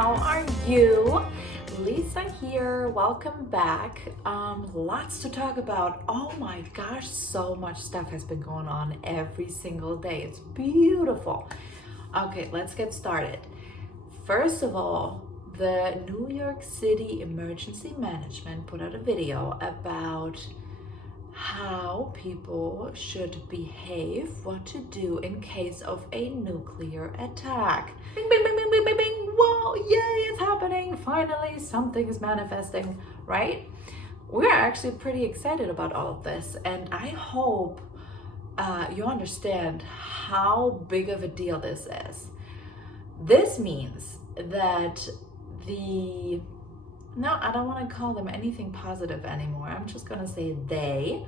how are you? Lisa here, welcome back. Lots to talk about. Oh my gosh, so much stuff has been going on every single day. It's beautiful. Okay, let's get started. First of all, the New York City Emergency Management put out a video about how people should behave, what to do in case of a nuclear attack. Bing, bing, bing, bing, bing, bing, bing. Whoa, yay, it's happening. Finally, something is manifesting, right? We're actually pretty excited about all of this, and I hope you understand how big of a deal this is. This means that no, I don't want to call them anything positive anymore. I'm just going to say they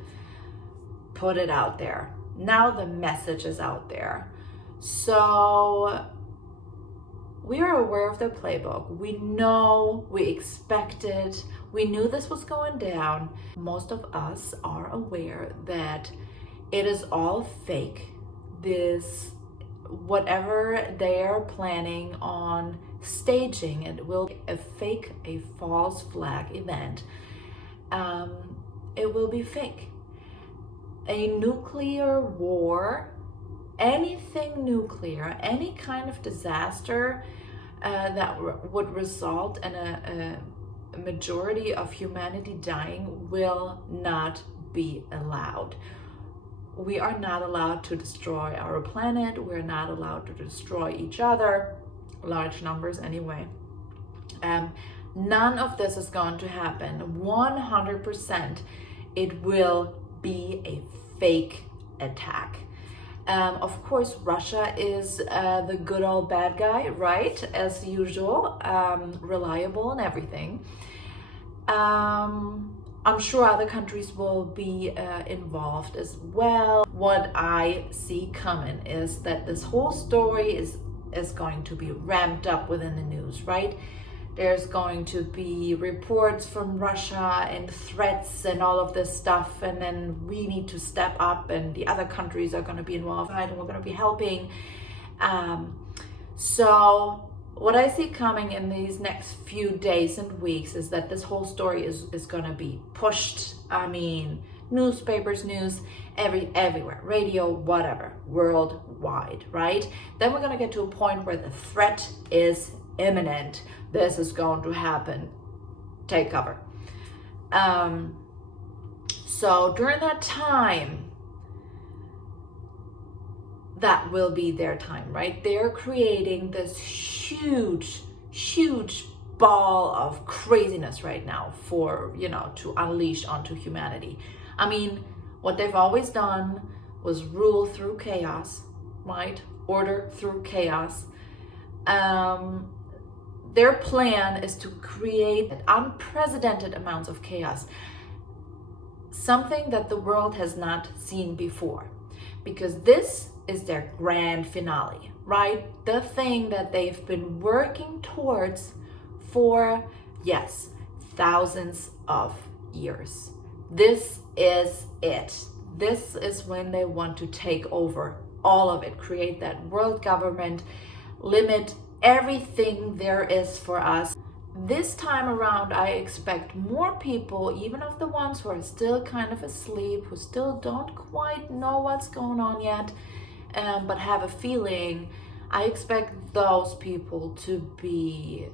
put it out there. Now the message is out there. So we are aware of the playbook. We know, we expected, we knew this was going down. Most of us are aware that it is all fake. Whatever they are planning on staging, it will be a false flag event. It will be fake. A nuclear war, anything nuclear, any kind of disaster that would result in a majority of humanity dying will not be allowed. We are not allowed to destroy our planet. We're not allowed to destroy each other, large numbers anyway. None of this is going to happen. 100% it will be a fake attack. Of course, Russia is the good old bad guy, right? As usual, reliable and everything. I'm sure other countries will be involved as well. What I see coming is that this whole story is going to be ramped up within the news, right? There's going to be reports from Russia and threats and all of this stuff, and then we need to step up and the other countries are going to be involved, right? And we're going to be helping. So what I see coming in these next few days and weeks is that this whole story is going to be pushed. I mean, newspapers, news, everywhere, radio, whatever, worldwide, right? Then we're going to get to a point where the threat is imminent. This is going to happen. Take cover. So during that time, that will be their time, right? They're creating this huge ball of craziness right now for, to unleash onto humanity. I mean, what they've always done was rule through chaos, right? Order through chaos. Their plan is to create unprecedented amounts of chaos, something that the world has not seen before, because this is their grand finale, right? The thing that they've been working towards for, yes, thousands of years. This is it. This is when they want to take over all of it, create that world government, limit everything there is for us. This time around, I expect more people, even of the ones who are still kind of asleep, who still don't quite know what's going on yet, but have a feeling. I expect those people to be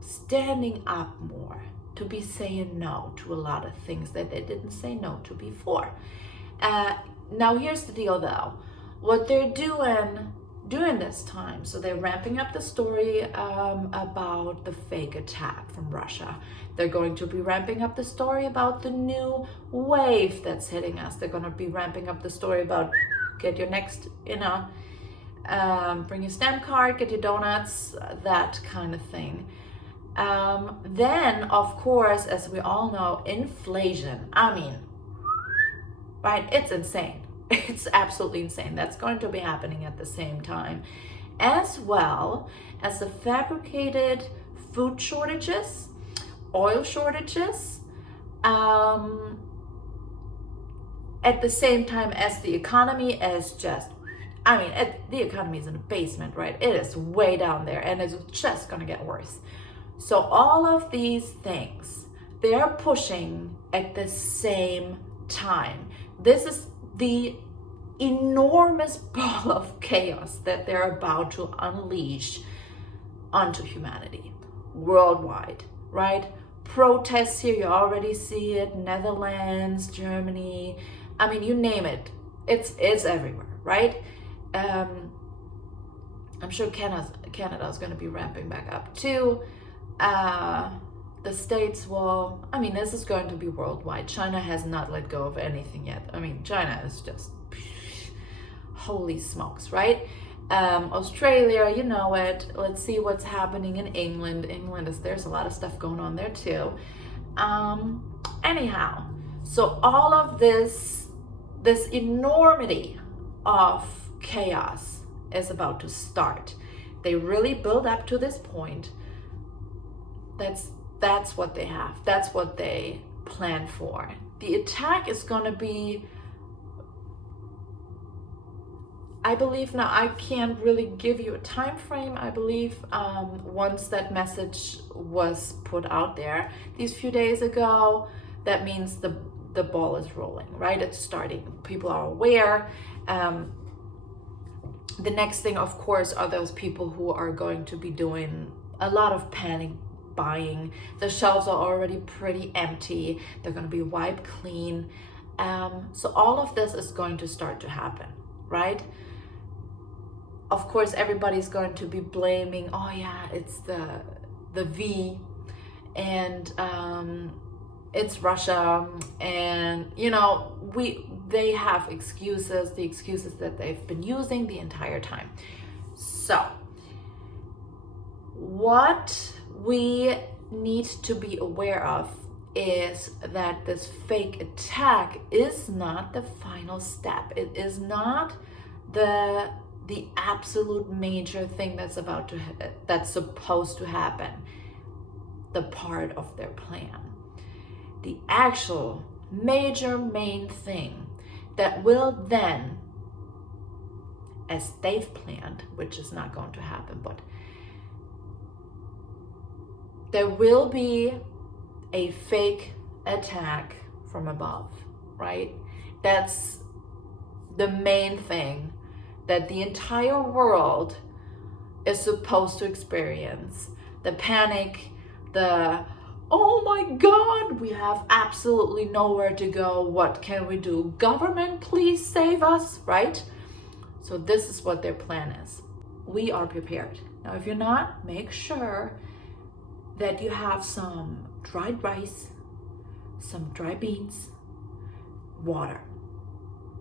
standing up more, to be saying no to a lot of things that they didn't say no to before. Now here's the deal though. What they're doing during this time, so they're ramping up the story about the fake attack from Russia. They're going to be ramping up the story about the new wave that's hitting us. They're going to be ramping up the story about get your next, bring your stamp card, get your donuts, that kind of thing. Then, of course, as we all know, inflation. I mean, right? It's insane. It's absolutely insane. That's going to be happening at the same time, as well as the fabricated food shortages, oil shortages, at the same time as the economy is just I mean, the economy is in the basement, right? It is way down there, and it's just gonna get worse. So all of these things, they're pushing at the same time. This is the enormous ball of chaos that they're about to unleash onto humanity worldwide, right? Protests here, you already see it, Netherlands, Germany, I mean, you name it, it's everywhere, right? I'm sure Canada is going to be ramping back up too. The States will, I mean, this is going to be worldwide. China has not let go of anything yet. I mean, China is just, holy smokes, right? Australia, you know it. Let's see what's happening in England. There's a lot of stuff going on there too. Anyhow, so all of this enormity of chaos is about to start. They really build up to this point. That's what they have. That's what they plan for. The attack is going to be, I believe, now I can't really give you a time frame. I believe once that message was put out there these few days ago, that means the ball is rolling, right? It's starting. People are aware. The next thing, of course, are those people who are going to be doing a lot of panic buying. The shelves are already pretty empty. They're going to be wiped clean. So all of this is going to start to happen, right? Of course, everybody's going to be blaming, oh yeah, it's the V, and it's Russia, and you know, they have excuses, the excuses that they've been using the entire time. So what we need to be aware of is that this fake attack is not the final step. It is not the absolute major thing that's supposed to happen, the part of their plan. The actual major main thing that will then, as they've planned, which is not going to happen, but there will be a fake attack from above, right? That's the main thing that the entire world is supposed to experience. The panic, the, oh my God, we have absolutely nowhere to go. What can we do? Government, please save us, right? So this is what their plan is. We are prepared. Now, if you're not, make sure that you have some dried rice, some dry beans, water.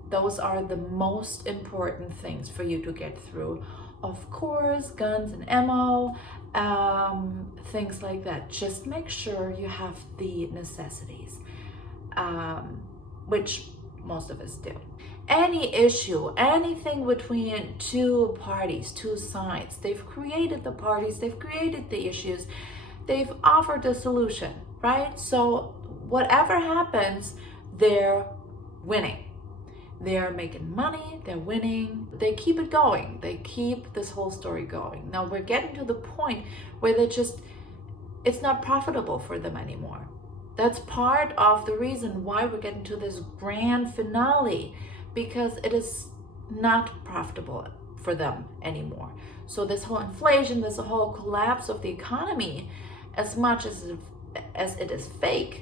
Those are the most important things for you to get through. Of course, guns and ammo, things like that. Just make sure you have the necessities, which most of us do. Any issue, anything between two parties, two sides, they've created the parties, they've created the issues, they've offered a solution, right? So whatever happens, they're winning. They're making money, they're winning, they keep it going. They keep this whole story going. Now we're getting to the point where it's not profitable for them anymore. That's part of the reason why we're getting to this grand finale, because it is not profitable for them anymore. So this whole inflation, this whole collapse of the economy, as much as it is fake,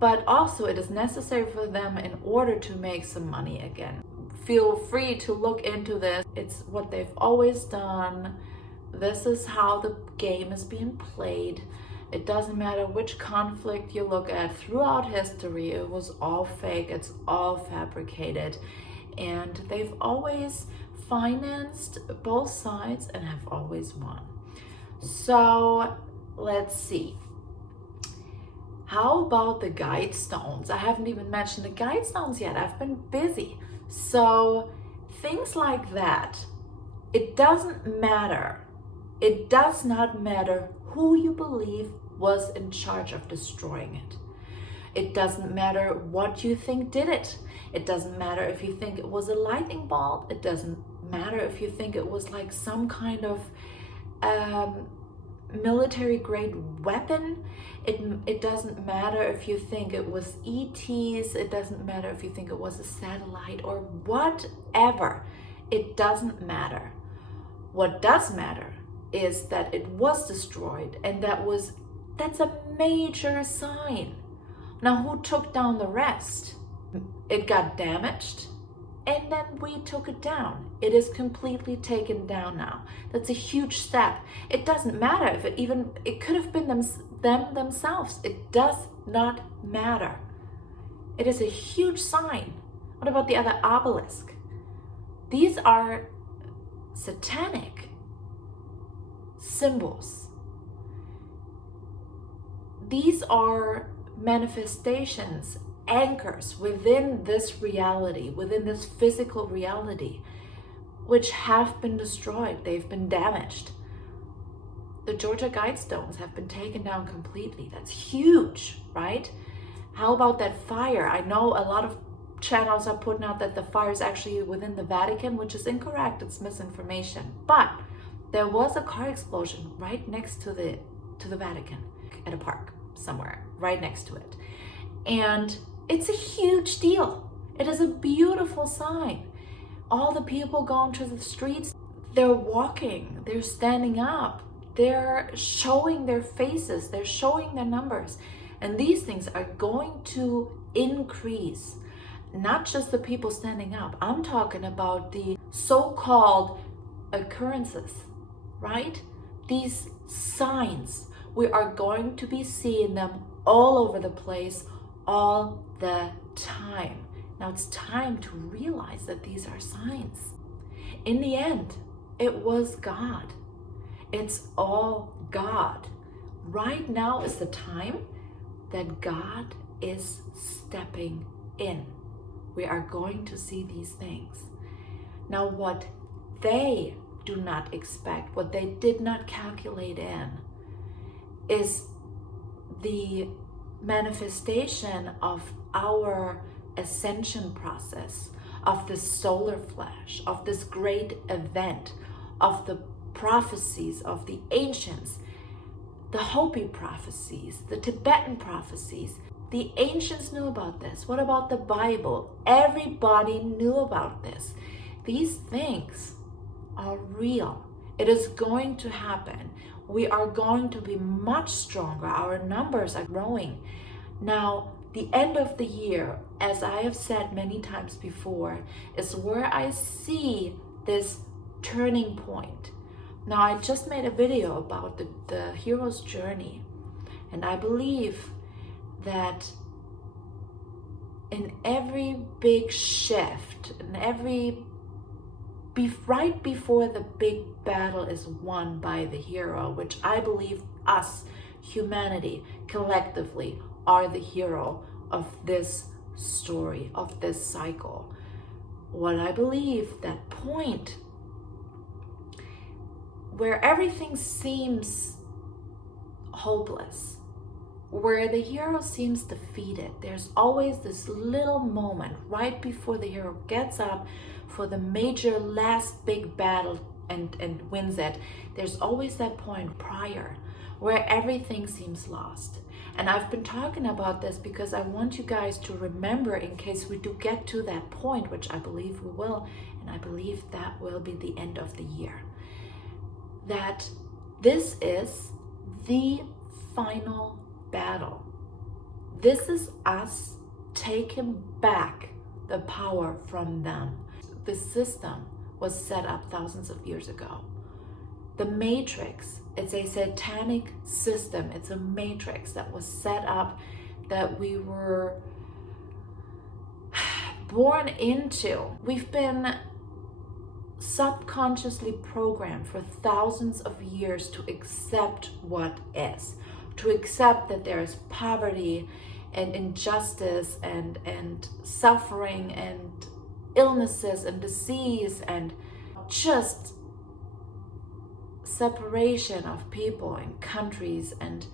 but also it is necessary for them in order to make some money again. Feel free to look into this. It's what they've always done. This is how the game is being played. It doesn't matter which conflict you look at throughout history, it was all fake, it's all fabricated. And they've always financed both sides and have always won. So let's see. How about the guide stones? I haven't even mentioned the guide stones yet. I've been busy. So things like that, it doesn't matter. It does not matter who you believe was in charge of destroying it. It doesn't matter what you think did it. It doesn't matter if you think it was a lightning bolt. It doesn't matter if you think it was like some kind of military grade weapon. It doesn't matter if you think it was ETs. It doesn't matter if you think it was a satellite or whatever. It doesn't matter. What does matter is that it was destroyed, and that's a major sign. Now, who took down the rest? It got damaged, and then we took it down. It is completely taken down now. That's a huge step. It doesn't matter if it could have been them themselves. It does not matter. It is a huge sign. What about the other obelisk? These are satanic symbols. These are manifestations, anchors within this reality, within this physical reality, which have been destroyed. They've been damaged. The Georgia Guidestones have been taken down completely. That's huge, right? How about that fire? I know a lot of channels are putting out that the fire is actually within the Vatican, which is incorrect. It's misinformation. But there was a car explosion right next to the Vatican at a park somewhere, right next to it. And it's a huge deal. It is a beautiful sign. All the people going to the streets, they're walking, they're standing up, they're showing their faces, they're showing their numbers. And these things are going to increase. Not just the people standing up. I'm talking about the so-called occurrences, right? These signs, we are going to be seeing them all over the place, all the time. Now it's time to realize that these are signs. In the end, it was God. It's all God. Right now is the time that God is stepping in. We are going to see these things. Now, what they do not expect, what they did not calculate in, is the manifestation of our ascension process, of the solar flash, of this great event, of the prophecies of the ancients, the Hopi prophecies, the Tibetan prophecies. The ancients knew about this. What about the Bible? Everybody knew about this. These things are real. It is going to happen. We are going to be much stronger. Our numbers are growing. Now, the end of the year, as I have said many times before, is where I see this turning point. Now, I just made a video about the hero's journey, and I believe that in every big shift, right before the big battle is won by the hero, which I believe us, humanity, collectively are the hero of this story, of this cycle. What I believe, that point where everything seems hopeless, where the hero seems defeated, there's always this little moment right before the hero gets up for the major last big battle and wins it. There's always that point prior where everything seems lost. And I've been talking about this because I want you guys to remember, in case we do get to that point, which I believe we will, and I believe that will be the end of the year, that this is the final battle. This is us taking back the power from them. The system was set up thousands of years ago. The matrix, it's a satanic system. It's a matrix that was set up, that we were born into. We've been subconsciously programmed for thousands of years to accept what is, to accept that there is poverty and injustice and suffering and illnesses and disease and just separation of people and countries. And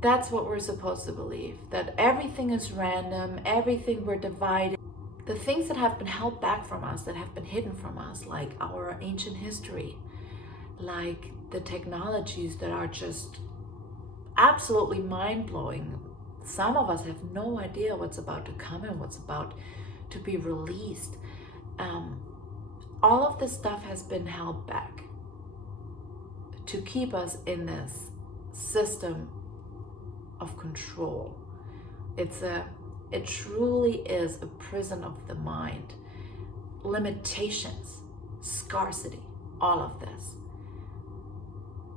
that's what we're supposed to believe, that everything is random, everything we're divided. the things that have been held back from us, that have been hidden from us, like our ancient history, like the technologies that are just absolutely mind-blowing. Some of us have no idea what's about to come and what's about to be released. All of this stuff has been held back to keep us in this system of control. It truly is a prison of the mind. Limitations, scarcity, all of this.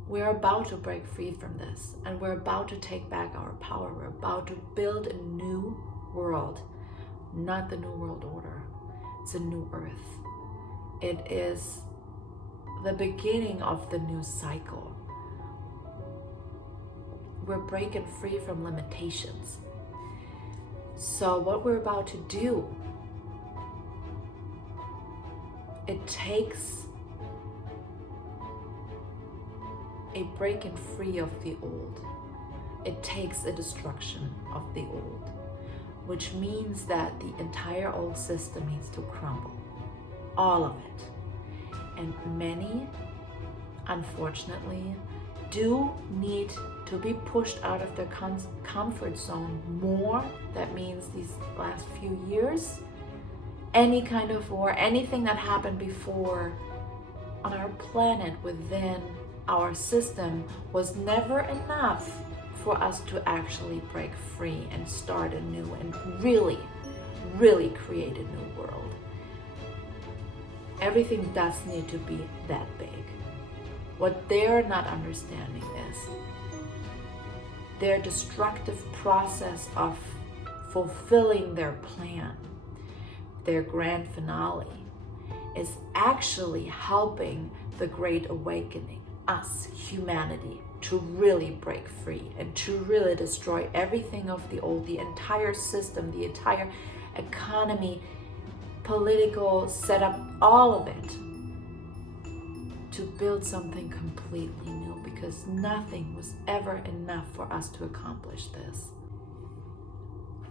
We're about to break free from this, and we're about to take back our power. We're about to build a new world, not the New World Order. It's a new earth. It is the beginning of the new cycle. We're breaking free from limitations. So what we're about to do, it takes a breaking free of the old. It takes a destruction of the old, which means that the entire old system needs to crumble. All of it. And many, unfortunately, do need to be pushed out of their comfort zone more. That means these last few years, any kind of war, anything that happened before on our planet within our system was never enough for us to actually break free and start anew and really, really create a new world. Everything does need to be that big. What they're not understanding is their destructive process of fulfilling their plan, their grand finale, is actually helping the Great Awakening, us, humanity, to really break free and to really destroy everything of the old, the entire system, the entire economy, political setup, all of it, to build something completely new, because nothing was ever enough for us to accomplish this.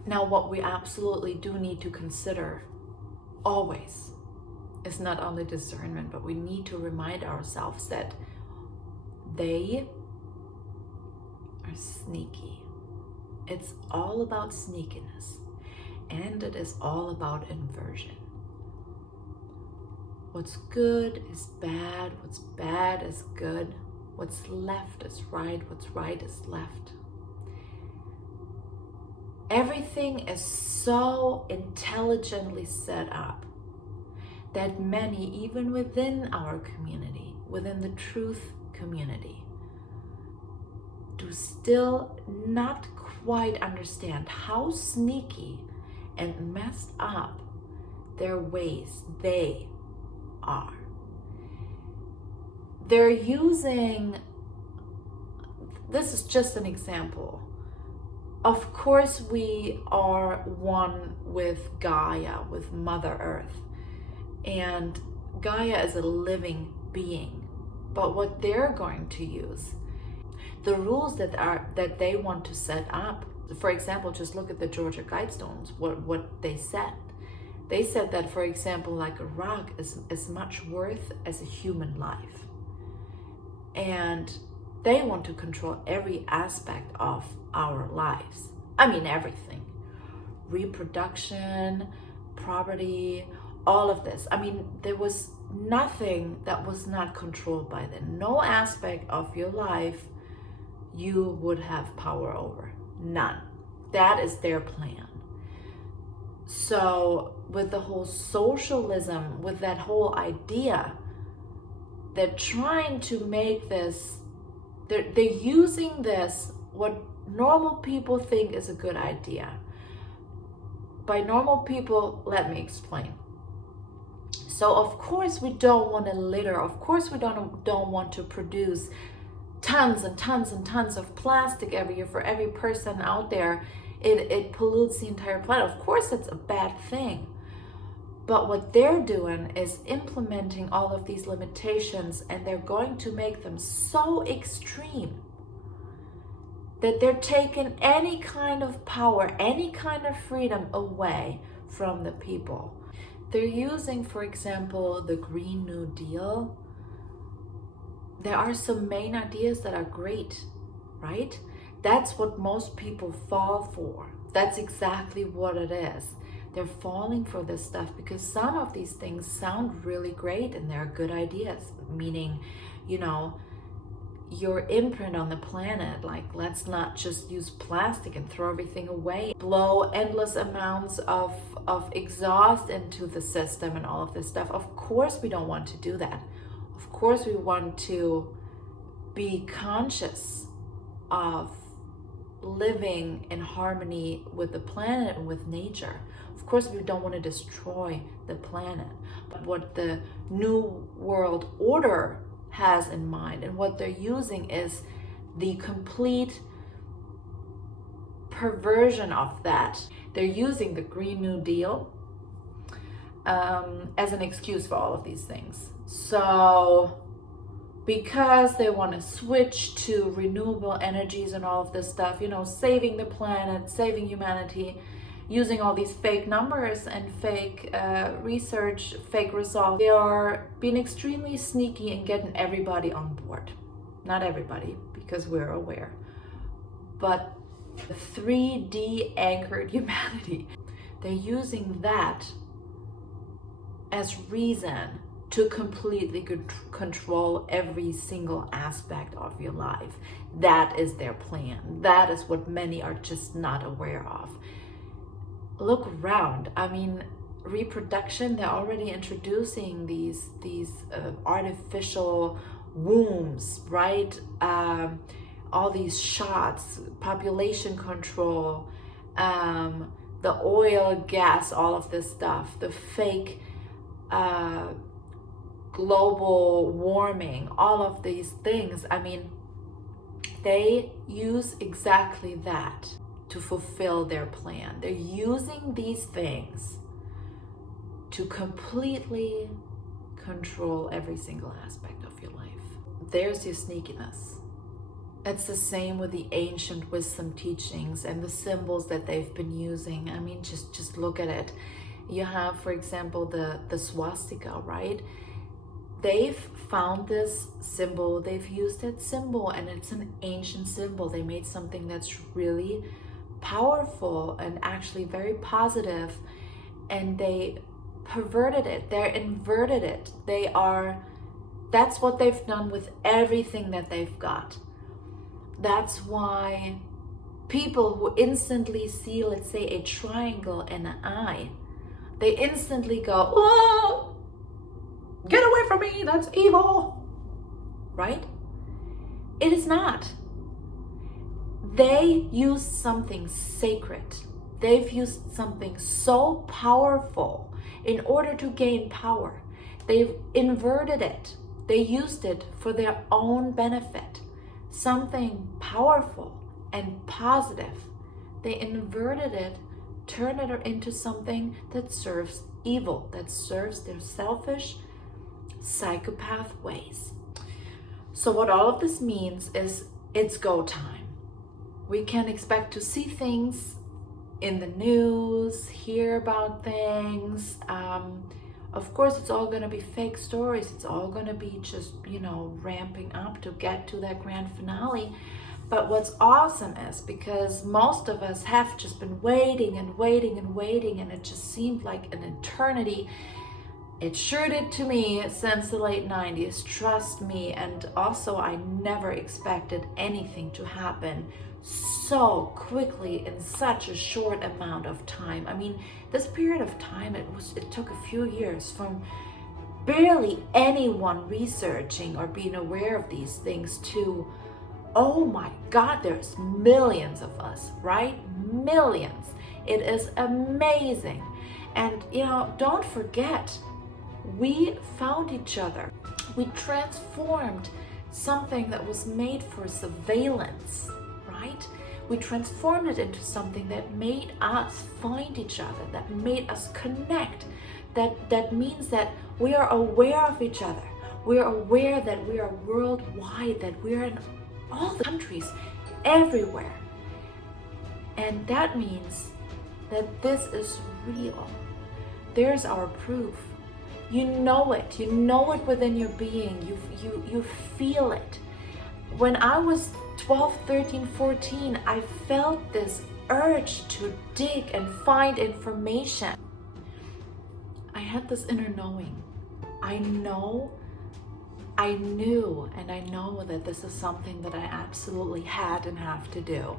Now, what we absolutely do need to consider always is not only discernment, but we need to remind ourselves that they are sneaky. It's all about sneakiness, and it is all about inversion. What's good is bad, what's bad is good, what's left is right, what's right is left. Everything is so intelligently set up that many, even within our community, within the truth community, do still not quite understand how sneaky and messed up their ways they are. They're using, this is just an example. Of course, we are one with Gaia, with Mother Earth, and Gaia is a living being. But what they're going to use, the rules that they want to set up, for example, just look at the Georgia Guidestones, what they said. They said that, for example, like a rock is as much worth as a human life. And they want to control every aspect of our lives. I mean, everything. Reproduction, property, all of this. I mean, there was nothing that was not controlled by them. No aspect of your life you would have power over. None. That is their plan. So with the whole socialism, with that whole idea, they're trying to make this, they're using this, what normal people think is a good idea. By normal people, let me explain. So of course we don't want to litter. Of course we don't want to produce tons and tons and tons of plastic every year for every person out there. It pollutes the entire planet. Of course it's a bad thing. But what they're doing is implementing all of these limitations, and they're going to make them so extreme that they're taking any kind of power, any kind of freedom away from the people. They're using, for example, the Green New Deal. There are some main ideas that are great, right? That's what most people fall for. That's exactly what it is. They're falling for this stuff because some of these things sound really great and they're good ideas, meaning, you know, your imprint on the planet, like let's not just use plastic and throw everything away, blow endless amounts of exhaust into the system and all of this stuff. Of course we don't want to do that. Of course we want to be conscious of living in harmony with the planet and with nature. Of course we don't want to destroy the planet. But what the New World Order has in mind and what they're using is the complete perversion of that. They're using the Green New Deal as an excuse for all of these things. So because they want to switch to renewable energies and all of this stuff, you know, saving the planet, saving humanity, using all these fake numbers and fake research, fake results. They are being extremely sneaky and getting everybody on board. Not everybody, because we're aware. But the 3D anchored humanity, they're using that as reason to completely control every single aspect of your life. That is their plan. That is what many are just not aware of. Look around. I mean, reproduction, they're already introducing these artificial wombs, right? All these shots, population control, the oil, gas, all of this stuff, the fake global warming, all of these things. I mean, they use exactly that to fulfill their plan. They're using these things to completely control every single aspect of your life. There's your sneakiness. It's the same with the ancient wisdom teachings and the symbols that they've been using. I mean, just look at it. You have, for example, the swastika, right? They've found this symbol, they've used that symbol, and it's an ancient symbol. They made something that's really powerful and actually very positive, and they perverted it, they inverted it. That's what they've done with everything that they've got. That's why people who instantly see, let's say, a triangle and an eye, they instantly go, "Oh, get away from me, that's evil," right? It is not. They used something sacred. They've used something so powerful in order to gain power. They've inverted it. They used it for their own benefit. Something powerful and positive. They inverted it, turned it into something that serves evil, that serves their selfish, psychopath ways. So what all of this means is it's go time. We can expect to see things in the news, hear about things. Of course, it's all going to be fake stories. It's all going to be just, ramping up to get to that grand finale. But what's awesome is because most of us have just been waiting and waiting and waiting, and it just seemed like an eternity. It sure did to me since the late 90s, trust me. And also, I never expected anything to happen so quickly in such a short amount of time. I mean, this period of time, it took a few years from barely anyone researching or being aware of these things to, oh my God, there's millions of us, right? Millions. It is amazing. And, don't forget, we found each other. We transformed something that was made for surveillance, right? We transformed it into something that made us find each other, that made us connect. That means that we are aware of each other. We are aware that we are worldwide, that we are in all the countries, everywhere. And that means that this is real. There's our proof. You know it within your being. You feel it. When I was 12, 13, 14, I felt this urge to dig and find information. I had this inner knowing. I knew, and I know that this is something that I absolutely had and have to do.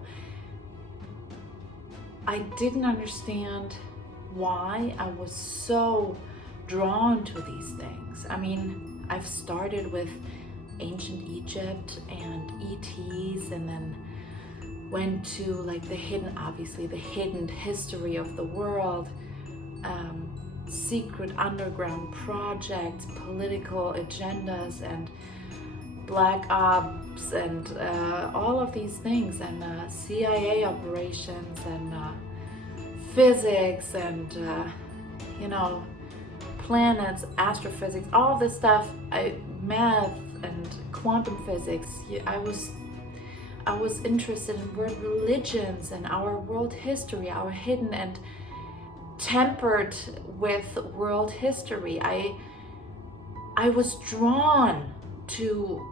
I didn't understand why I was so drawn to these things. I mean, I've started with ancient Egypt and ETs, and then went to like the hidden history of the world, secret underground projects, political agendas, and black ops, and all of these things, and CIA operations, and physics, and planets, astrophysics, all of this stuff, math and quantum physics. I was interested in world religions and our world history, our hidden and tempered with world history. I was drawn to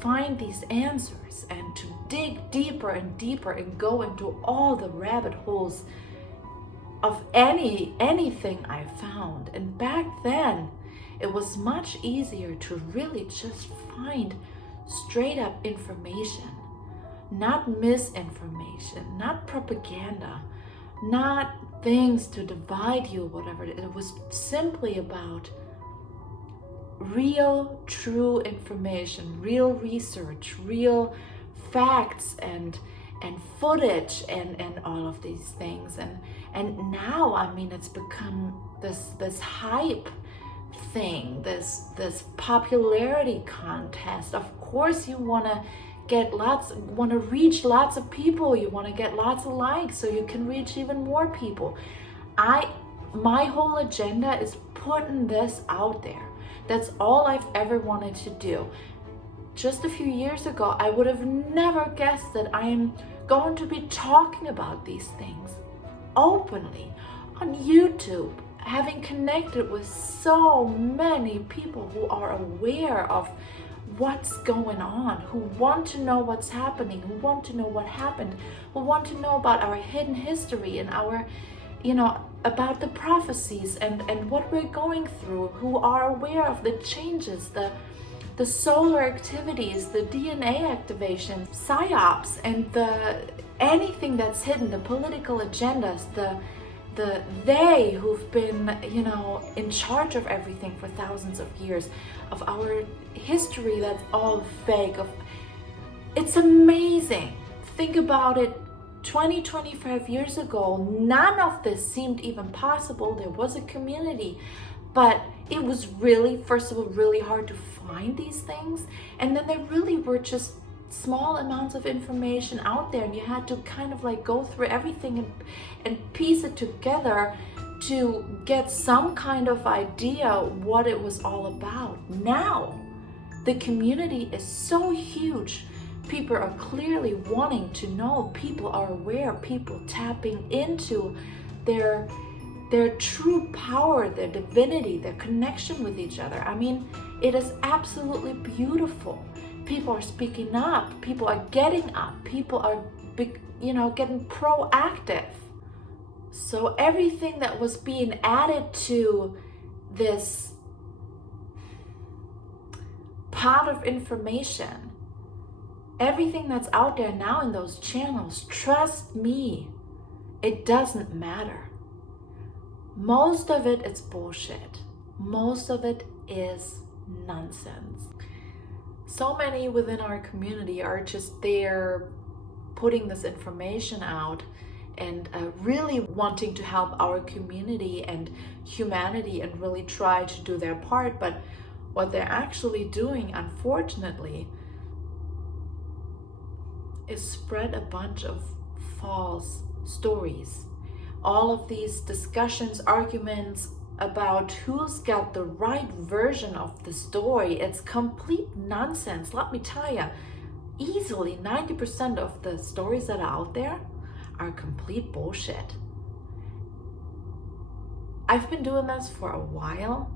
find these answers and to dig deeper and deeper and go into all the rabbit holes of anything I found. And back then it was much easier to really just find straight up information, not misinformation, not propaganda, not things to divide you, whatever. It was simply about real, true information, real research, real facts, and footage, and all of these things. And now, I mean, it's become this hype thing, this popularity contest. Of course you want to reach lots of people, you want to get lots of likes so you can reach even more people. My whole agenda is putting this out there. That's all I've ever wanted to do. Just a few years ago, I would have never guessed that I am going to be talking about these things openly on YouTube, having connected with so many people who are aware of what's going on, who want to know what's happening, who want to know what happened, who want to know about our hidden history and our, about the prophecies and what we're going through, who are aware of the changes, the solar activities, the DNA activation, psyops, and anything that's hidden, the political agendas, they who've been, in charge of everything for thousands of years, of our history that's all fake. It's amazing. Think about it. 25 years ago, none of this seemed even possible. There was a community, but it was really, first of all, really hard to find these things, and then there really were just small amounts of information out there, and you had to kind of like go through everything and piece it together to get some kind of idea what it was all about. Now the community is so huge. People are clearly wanting to know, people are aware, people tapping into their true power, their divinity, their connection with each other. I mean, it is absolutely beautiful. People are speaking up, people are getting up, people are, getting proactive. So everything that was being added to this pot of information, everything that's out there now in those channels, trust me, it doesn't matter. Most of it is bullshit. Most of it is nonsense. So many within our community are just there putting this information out and really wanting to help our community and humanity and really try to do their part. But what they're actually doing, unfortunately, is spread a bunch of false stories. All of these discussions, arguments about who's got the right version of the story, it's complete nonsense. Let me tell you, easily 90% of the stories that are out there are complete bullshit. I've been doing this for a while.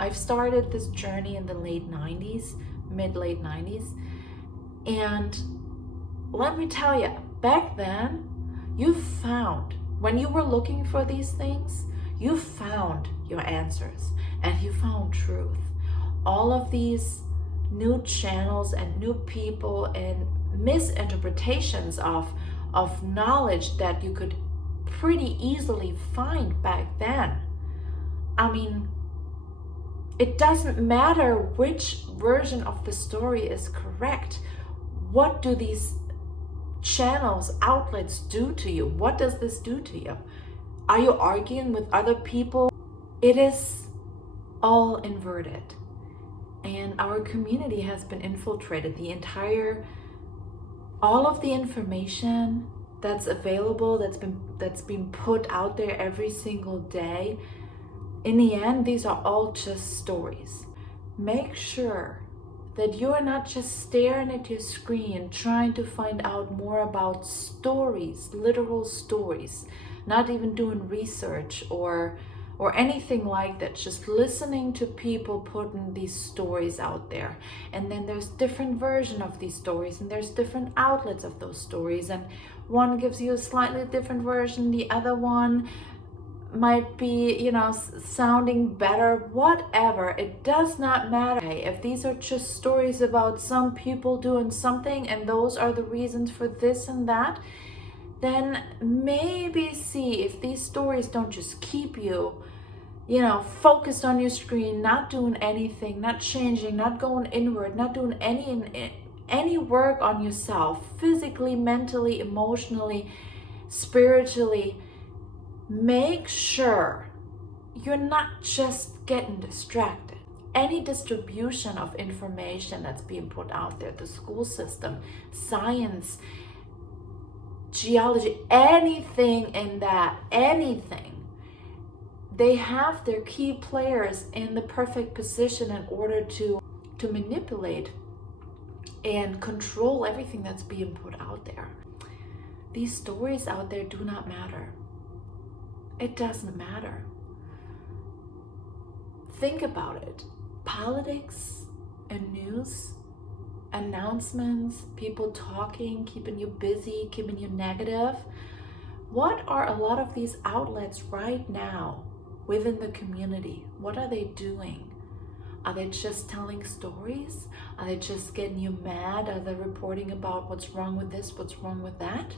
I've started this journey in the late 90s, mid-late 90s. And let me tell you, back then, when you were looking for these things, you found your answers and you found truth. All of these new channels and new people and misinterpretations of knowledge that you could pretty easily find back then. I mean, it doesn't matter which version of the story is correct. What do these channels, outlets do to you? What does this do to you? Are you arguing with other people? It is all inverted. And our community has been infiltrated. All of the information that's available, that's been put out there every single day, in the end, these are all just stories. Make sure that you're not just staring at your screen trying to find out more about stories, literal stories, not even doing research or anything like that, just listening to people putting these stories out there. And then there's different versions of these stories, and there's different outlets of those stories, and one gives you a slightly different version, the other one might be, sounding better, whatever. It does not matter. If these are just stories about some people doing something and those are the reasons for this and that, then maybe see if these stories don't just keep you, focused on your screen, not doing anything, not changing, not going inward, not doing any work on yourself, physically, mentally, emotionally, spiritually. Make sure you're not just getting distracted. Any distribution of information that's being put out there, the school system, science, geology, anything in that, anything, they have their key players in the perfect position in order to manipulate and control everything that's being put out there. These stories out there do not matter. It doesn't matter. Think about it. Politics and news, announcements, people talking, keeping you busy, keeping you negative. What are a lot of these outlets right now within the community? What are they doing? Are they just telling stories? Are they just getting you mad? Are they reporting about what's wrong with this, what's wrong with that?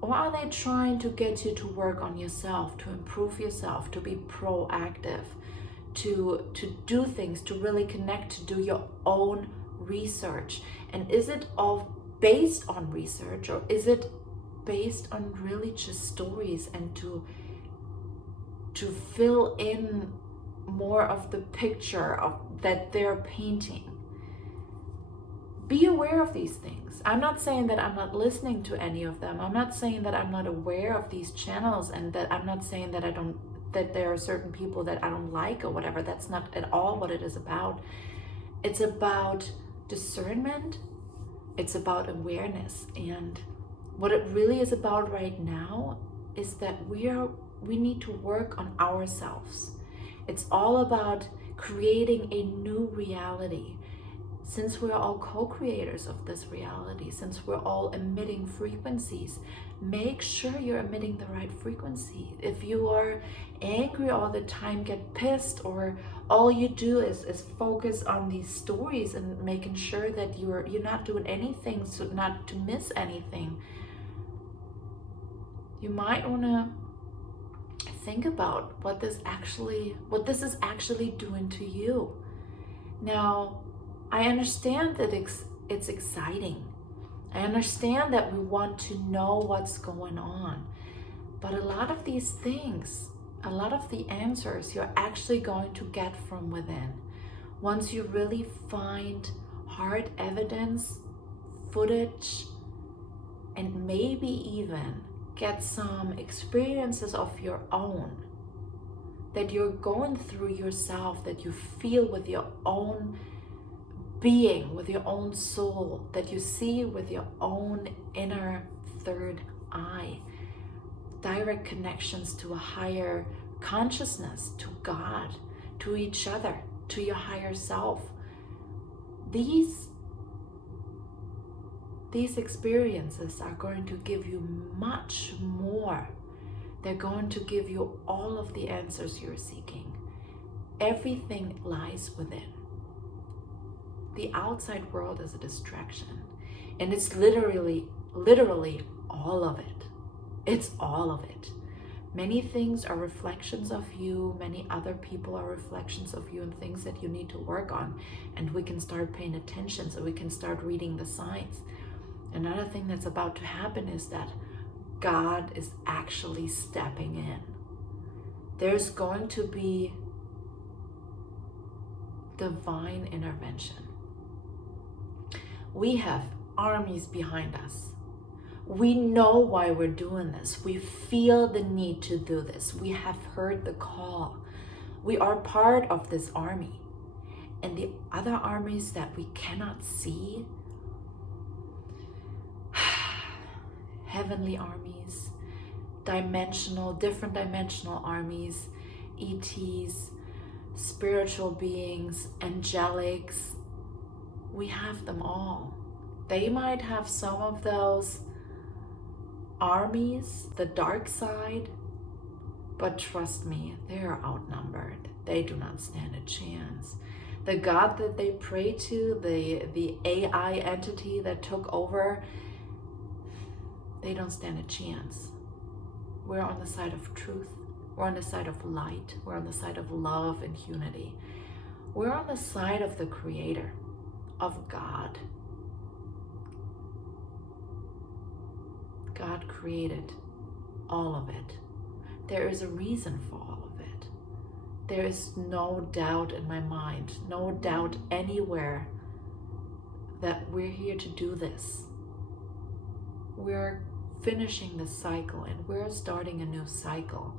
Or are they trying to get you to work on yourself, to improve yourself, to be proactive, to do things, to really connect, to do your own research? And is it all based on research, or is it based on really just stories and to fill in more of the picture that they're painting? Be aware of these things. I'm not saying that I'm not listening to any of them. I'm not saying that I'm not aware of these channels, and that I'm not saying that that there are certain people that I don't like or whatever. That's not at all what it is about. It's about discernment. It's about awareness. And what it really is about right now is that we need to work on ourselves. It's all about creating a new reality. Since we're all co-creators of this reality, since we're all emitting frequencies, make sure you're emitting the right frequency. If you are angry all the time, get pissed, or all you do is focus on these stories and making sure that you're not doing anything so not to miss anything, you might want to think about what this is actually doing to you. Now, I understand that it's exciting. I understand that we want to know what's going on. But a lot of these things, a lot of the answers you're actually going to get from within. Once you really find hard evidence, footage, and maybe even get some experiences of your own that you're going through yourself, that you feel with your own being, with your own soul, that you see with your own inner third eye, direct connections to a higher consciousness, to God, to each other, to your higher self. These experiences are going to give you much more. They're going to give you all of the answers you're seeking. Everything lies within. The outside world is a distraction, and it's literally all of it. It's all of it. Many things are reflections of you. Many other people are reflections of you and things that you need to work on. And we can start paying attention, so we can start reading the signs. Another thing that's about to happen is that God is actually stepping in. There's going to be divine intervention. We have armies behind us. We know why we're doing this. We feel the need to do this. We have heard the call. We are part of this army. And the other armies that we cannot see, heavenly armies, different dimensional armies, ETs, spiritual beings, angelics, we have them all. They might have some of those armies, the dark side, but trust me, they are outnumbered. They do not stand a chance. The God that they pray to, the AI entity that took over, they don't stand a chance. We're on the side of truth. We're on the side of light. We're on the side of love and unity. We're on the side of the Creator, of God. God created all of it. There is a reason for all of it. There is no doubt in my mind, no doubt anywhere that we're here to do this. We're finishing this cycle and we're starting a new cycle.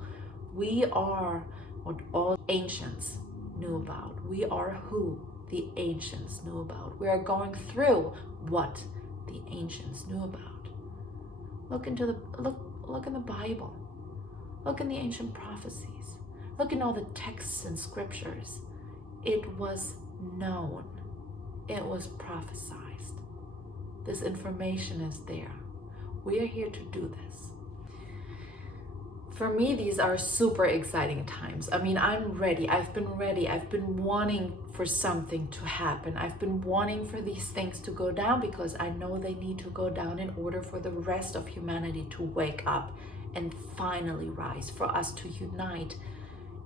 We are what all ancients knew about. We are who the ancients knew about. We are going through what the ancients knew about. Look in the Bible. Look in the ancient prophecies. Look in all the texts and scriptures. It was known. It was prophesied. This information is there. We are here to do this. For me, these are super exciting times. I mean, I'm ready. I've been ready. I've been wanting for something to happen. I've been wanting for these things to go down because I know they need to go down in order for the rest of humanity to wake up and finally rise, for us to unite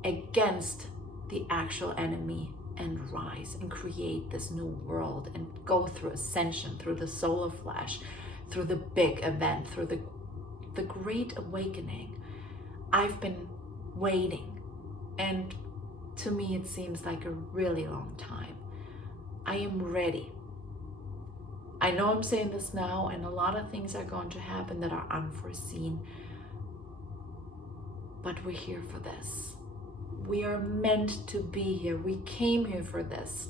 against the actual enemy and rise and create this new world and go through ascension, through the solar flash, through the big event, through the great awakening. I've been waiting, and to me it seems like a really long time. I am ready. I know I'm saying this now, and a lot of things are going to happen that are unforeseen, but we're here for this. We are meant to be here. We came here for this.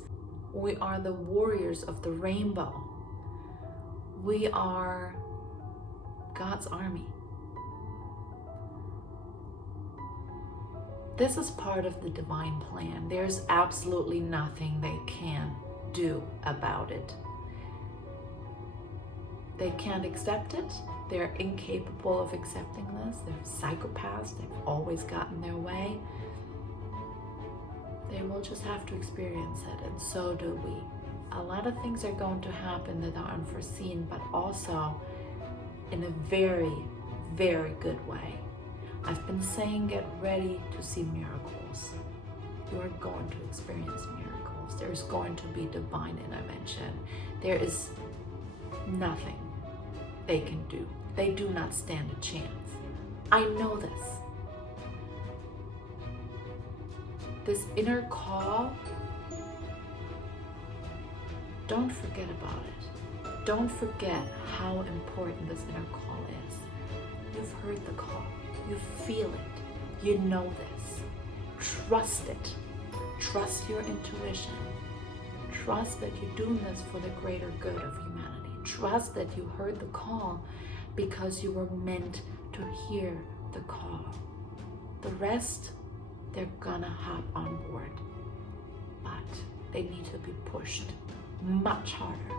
We are the warriors of the rainbow. We are God's army. This is part of the divine plan. There's absolutely nothing they can do about it. They can't accept it. They're incapable of accepting this. They're psychopaths. They've always gotten their way. They will just have to experience it, and so do we. A lot of things are going to happen that are unforeseen, but also in a very, very good way. I've been saying get ready to see miracles. You are going to experience miracles. There's going to be divine intervention. There is nothing they can do. They do not stand a chance. I know this. This inner call, don't forget about it. Don't forget how important this inner call is. You've heard the call. You feel it. You know this. Trust it. Trust your intuition. Trust that you're doing this for the greater good of humanity. Trust that you heard the call because you were meant to hear the call. The rest they're gonna hop on board. But they need to be pushed much harder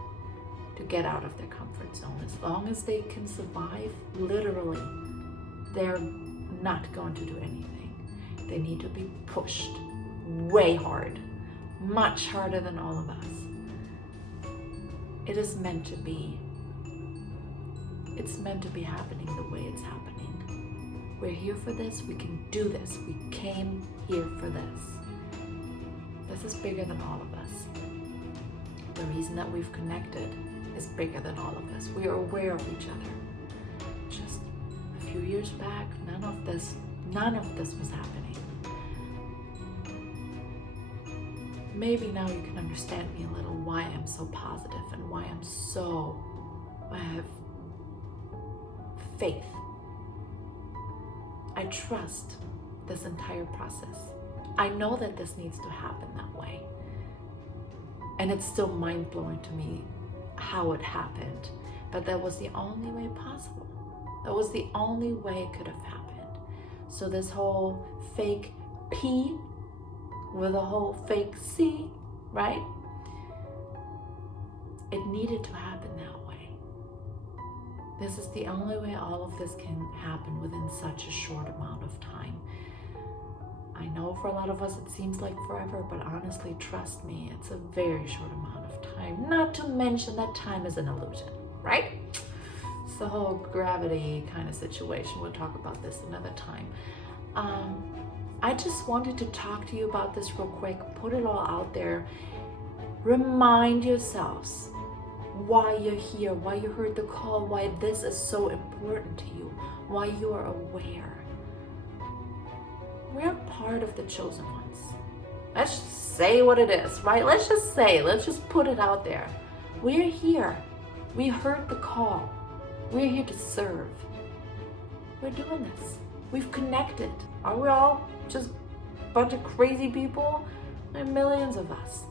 to get out of their comfort zone. As long as they can survive, literally, they're not going to do anything. They need to be pushed way hard, much harder than all of us. It is meant to be. It's meant to be happening the way it's happening. We're here for this. We can do this. We came here for this. This is bigger than all of us. The reason that we've connected is bigger than all of us. We are aware of each other. Just a few years back, none of this was happening. Maybe now you can understand me a little, why I'm so positive and why I have faith. I trust this entire process. I know that this needs to happen that way. And it's still mind-blowing to me how it happened. But that was the only way possible. That was the only way it could have happened. So this whole fake P with a whole fake C, right? It needed to happen that way. This is the only way all of this can happen within such a short amount of time. I know for a lot of us it seems like forever, but honestly, trust me, it's a very short amount of time. Not to mention that time is an illusion, right? It's the whole gravity kind of situation. We'll talk about this another time. I just wanted to talk to you about this real quick, put it all out there. Remind yourselves why you're here, why you heard the call, why this is so important to you, why you are aware. We're part of the chosen ones. Let's just say what it is, right? Let's just put it out there. We're here. We heard the call. We're here to serve. We're doing this. We've connected. Are we all just a bunch of crazy people? There are millions of us.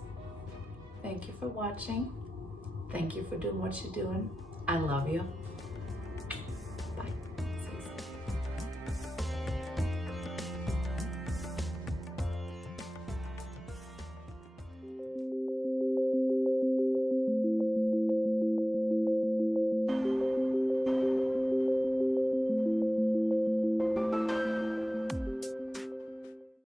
Thank you for watching. Thank you for doing what you're doing. I love you.